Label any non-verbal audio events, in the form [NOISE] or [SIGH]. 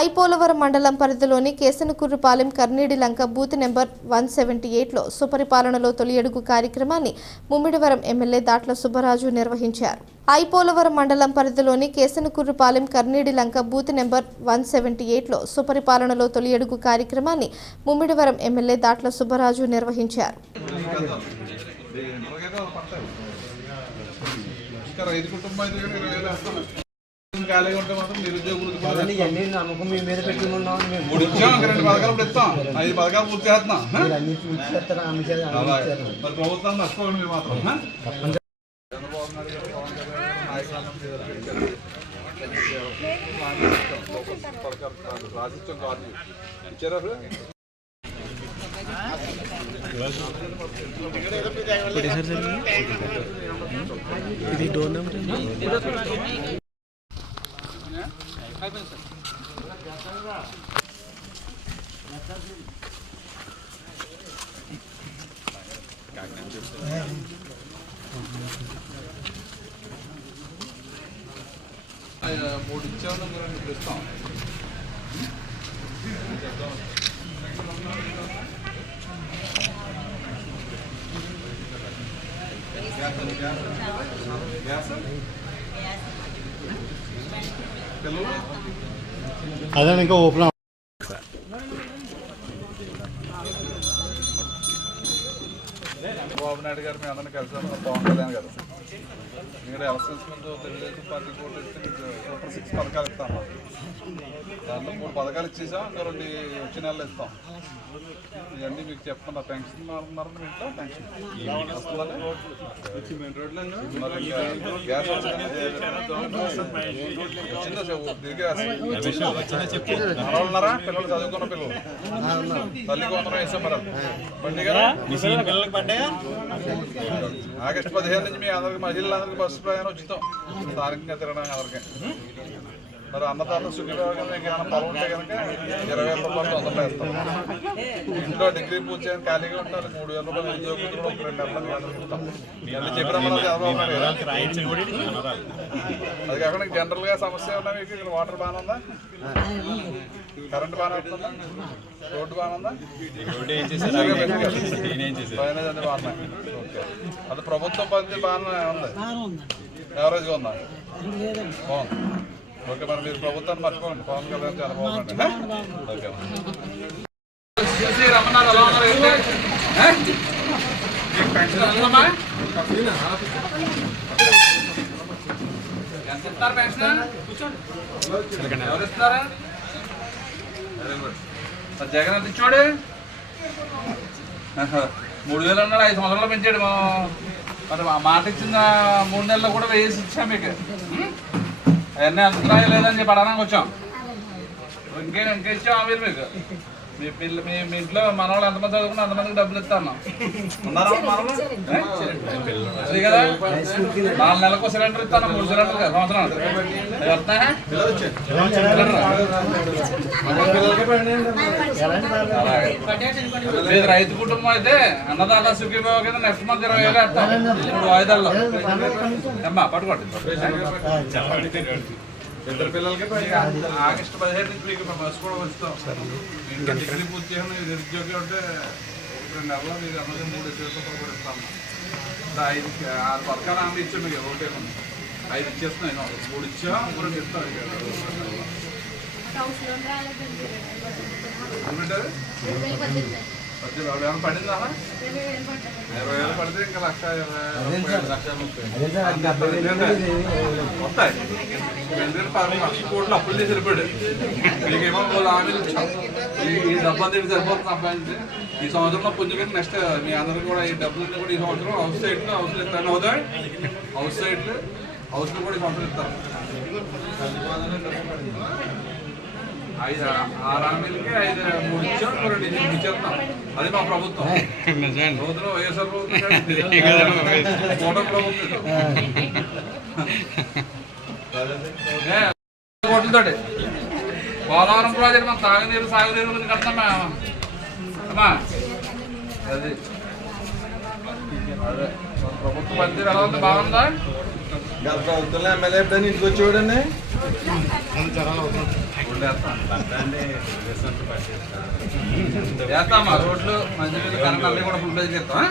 ఐపోలవరం మండలం పరిధిలోని Kesanakurrupalem Karnidi Lanka booth number one seventy ఎయిట్లో సుపరిపాలనలో తొలి అడుగు కార్యక్రమాన్ని ముమ్మిడివరం ఎమ్మెల్యే దాట్ల సుబ్బరాజు నిర్వహించారు. ఐపోలవరం మండలం పరిధిలోని Kesanakurrupalem Karnidi Lanka booth number one seventy ఎయిట్లో సుపరిపాలనలో తొలి అడుగు కార్యక్రమాన్ని ముమ్మిడివరం ఎమ్మెల్యే దాట్ల సుబ్బరాజు నిర్వహించారు. ఖాళీగా ఉంటే మాత్రం ఇవన్నీ నమ్మకం మీ మీద పెట్టి ఉన్నాం మేము మూడు ఇచ్చాం ఇంకా రెండు పథకాలు ఇప్పుడు ఇస్తాం. ఐదు పథకాలు పూర్తి చేస్తున్నాం? మీరు ప్రభుత్వం నష్టపోండి మీరు మాత్రం? చంద్రబాబు నాయుడు గారు, పవన్ కళ్యాణ్ రాసిచ్చాం కాదు ఇచ్చారా? ఇది డోర్ నెంబర్ ఆ, మూడు ఇచ్చాము ఇంకా రెండు ఇప్పుడు ఇస్తాం గ్యాస్ పిల్లలు అదే ఇంకా ఓపెన్ బాబు నాయుడు గారు మీ అందరినీ కలిసి ఉన్నాం పవన్ కళ్యాణ్ గారు మీరు ఎలక్షన్స్ ముందు తెలుగుదేశం పార్టీ కోర్టు ఇస్తే మీకు సూపర్ సిక్స్ పథకాలు ఇస్తాం దాంట్లో మూడు పథకాలు ఇచ్చేసాం ఇంకా రెండు వచ్చే నెలలు ఇస్తాం. ఇవన్నీ మీకు చెప్తున్నా పెన్షన్ మారుతున్నారు ఇంట్లో పెన్షన్. వస్తుందండి ఉన్నారా? పిల్లలు చదువుకున్న పిల్లలు. తల్లి వందనం వేసాం మరి. బండి కదా? పిల్లలకి బండి ఆగస్టు పదిహేను నుంచి మీ అందరికి మహిళలందరికీ బస్సు ప్రయాణం ఉచితం స్థానికంగా తిరగడానికి అందరికీ మరి అన్నదాత సుఖీభాగం మీకు ఏమైనా పొలం ఉంటే కనుక ఇరవై వేల రూపాయలు వందలు వేస్తాం. ఇంట్లో డిగ్రీ పూర్తి చేయని ఖాళీగా ఉంటారు. మూడు వేల రూపాయలు ఉద్యోగులు ఒక రెండు నెలలు చెప్పిన మనం. అది కాకుండా జనరల్గా సమస్య ఉన్నా మీకు? ఇక్కడ వాటర్ బాగానే ఉందా? కరెంట్ బాగానే వస్తుందా? రోడ్డు బాగానే ఉందా? ఫైనాన్స్ అన్ని బాగున్నాయి అది ప్రభుత్వం పద్ధతి బాగానే ఉంది. యావరేజ్గా ఉందా? బాగుంది. ఓకే మరి మీరు ప్రభుత్వాన్ని మర్చిపోండి పవన్ కళ్యాణ్ చాలా ఓకే. ఎలా ఉన్నారు? ఎంత ఇస్తారు పెన్షన్? ఎవరు ఇస్తారా? జగన్ ఎంత ఇచ్చాడు. మూడు వేలు అన్నాడు ఐదు సంవత్సరాలు పెంచాడు. మరి మాట ఇచ్చిన మూడు నెలల్లో కూడా వేసి ఇచ్చాం మీకు. ఉం? అవన్నీ అంతరాయం లేదని చెప్పి అడగడానికి వచ్చాం ఇంకే ఇంకా ఇచ్చాం ఆ మీరు మీకు మీ పిల్ల మీ మీ ఇంట్లో మనవాళ్ళు ఎంతమంది చదువుకున్నా అంతమందికి డబ్బులు ఇస్తాను? అది కదా? నాలుగు నెలలకు సిలిండర్ ఇస్తాను మూడు సిలిండర్ కదా సంవత్సరం. లేదు రైతు కుటుంబం అయితే అన్నదాత సుఖీభావ కింద నెక్స్ట్ మంత్ ఇరవై వేలు వేస్తాం. మూడు వాయిదాల్లో. అమ్మా పట్టుకోండి. ఇద్దరు పిల్లలకి ఆగస్టు పదిహేడు నుంచి మీకు బస్ కూడా వస్తాం. ఇంకా డిగ్రీ పూర్తి చేయడం నిరుద్యోగి ఉంటే రెండు నెలలు మీరు అన్నది మూడు రూపాయలు కూడా ఇస్తాం ఇంకా ఐదు ఆరు పథకాలు ఆమె ఇచ్చాం మీకు ఒకటే ఉంది ఐదు ఇచ్చేస్తున్నాయి మూడు ఇచ్చా రెండు ఇస్తాం ఏమంటారు? ఇరవై వేలు పడితే ఇంకా లక్ష వస్తాయి. లక్షల కోట్లు అప్పులు చేసి వెళ్ళిపోయాడు. మీకేమో మూడు హామీలు ఇచ్చాం. ఈ- డబ్బు అంతా సరిపోతుంది సంపాదించి. ఈ సంవత్సరంలో పుంజుకొని నెక్స్ట్ మీ అందరికి కూడా ఈ డబ్బులన్నీ కూడా ఈ సంవత్సరం హౌస్ సైడ్లో హౌస్ ఇస్తాను. అవుతాయి? హౌస్ సైడ్లు హౌస్లో కూడా ఈ సంవత్సరం ఇస్తారు ఐదు ఆరు హామీలకి ఐదు మూడు ఇచ్చాం రెండు ఇచ్చేస్తాం అది మా ప్రభుత్వం. ప్రభుత్వం వైఎస్ఆర్ ప్రభుత్వం [LAUGHS] ప్రభుత్వం. కోట్లతోటి. పోలవరం ప్రాజెక్ట్ మన తాగునీరు సాగునీరు గురించి కడతామా అది. ప్రభుత్వ పనితీరు ఎలా ఉంది? బాగుందా? గత ప్రభుత్వంలో ఎమ్మెల్యే ఎప్పుడైనా ఇంటికి వచ్చి చూడండి. వేస్తామా రోడ్లు మంచి కరెంట్ అన్నీ కూడా ఫుల్ ఇస్తాం